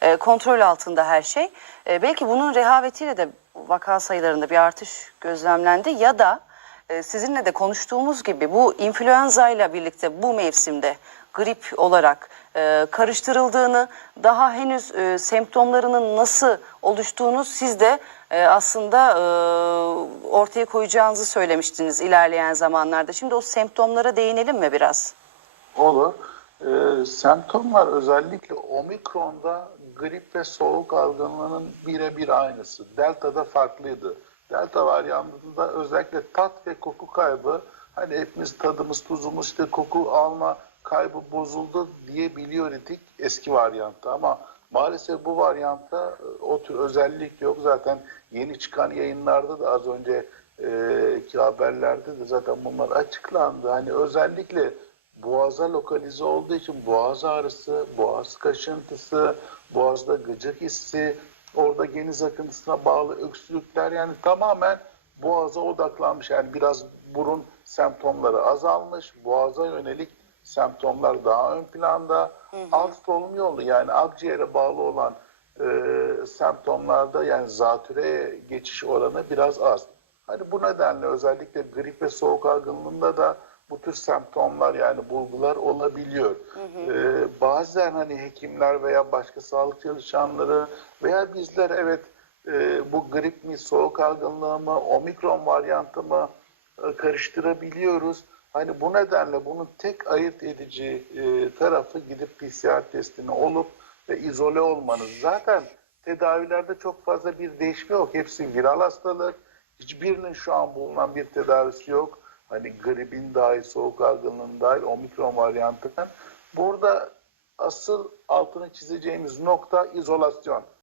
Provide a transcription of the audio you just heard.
E, kontrol altında her şey. E, belki bunun rehavetiyle de vaka sayılarında bir artış gözlemlendi ya da e, sizinle de konuştuğumuz gibi bu influenza ile birlikte bu mevsimde grip olarak e, karıştırıldığını, daha henüz e, semptomlarının nasıl oluştuğunu siz de e, aslında e, ortaya koyacağınızı söylemiştiniz ilerleyen zamanlarda. Şimdi o semptomlara değinelim mi biraz? Olur. Ee, semptomlar özellikle omikronda grip ve soğuk algınlığının birebir aynısı. Delta'da farklıydı. Delta varyantında özellikle tat ve koku kaybı hani hepimiz tadımız tuzumuz işte koku alma kaybı bozuldu diyebiliyor idik eski varyantta ama maalesef bu varyantta e, o tür özellik yok. Zaten yeni çıkan yayınlarda da az önce e, ki haberlerde de zaten bunlar açıklandı. Hani özellikle boğaza lokalize olduğu için boğaz ağrısı, boğaz kaşıntısı, boğazda gıcık hissi, orada geniz akıntısına bağlı öksürükler yani tamamen boğaza odaklanmış. Yani biraz burun semptomları azalmış, boğaza yönelik semptomlar daha ön planda. Alt solunum yolu yani akciğere bağlı olan e, semptomlarda yani zatürreye geçiş oranı biraz az. Hani bu nedenle özellikle grip ve soğuk algınlığında da bu tür semptomlar yani bulgular olabiliyor. Ee, bazen hani hekimler veya başka sağlık çalışanları veya bizler evet e, bu grip mi, soğuk algınlığı mı, omikron varyantı mı e, karıştırabiliyoruz. Hani bu nedenle bunun tek ayırt edici e, tarafı gidip PCR testini olup ve izole olmanız. Zaten tedavilerde çok fazla bir değişme yok. Hepsi viral hastalık. Hiçbirinin şu an bulunan bir tedavisi yok. Hani gripin dahil, soğuk algınlığının dahil, omikron varyantının. Burada asıl altını çizeceğimiz nokta izolasyon.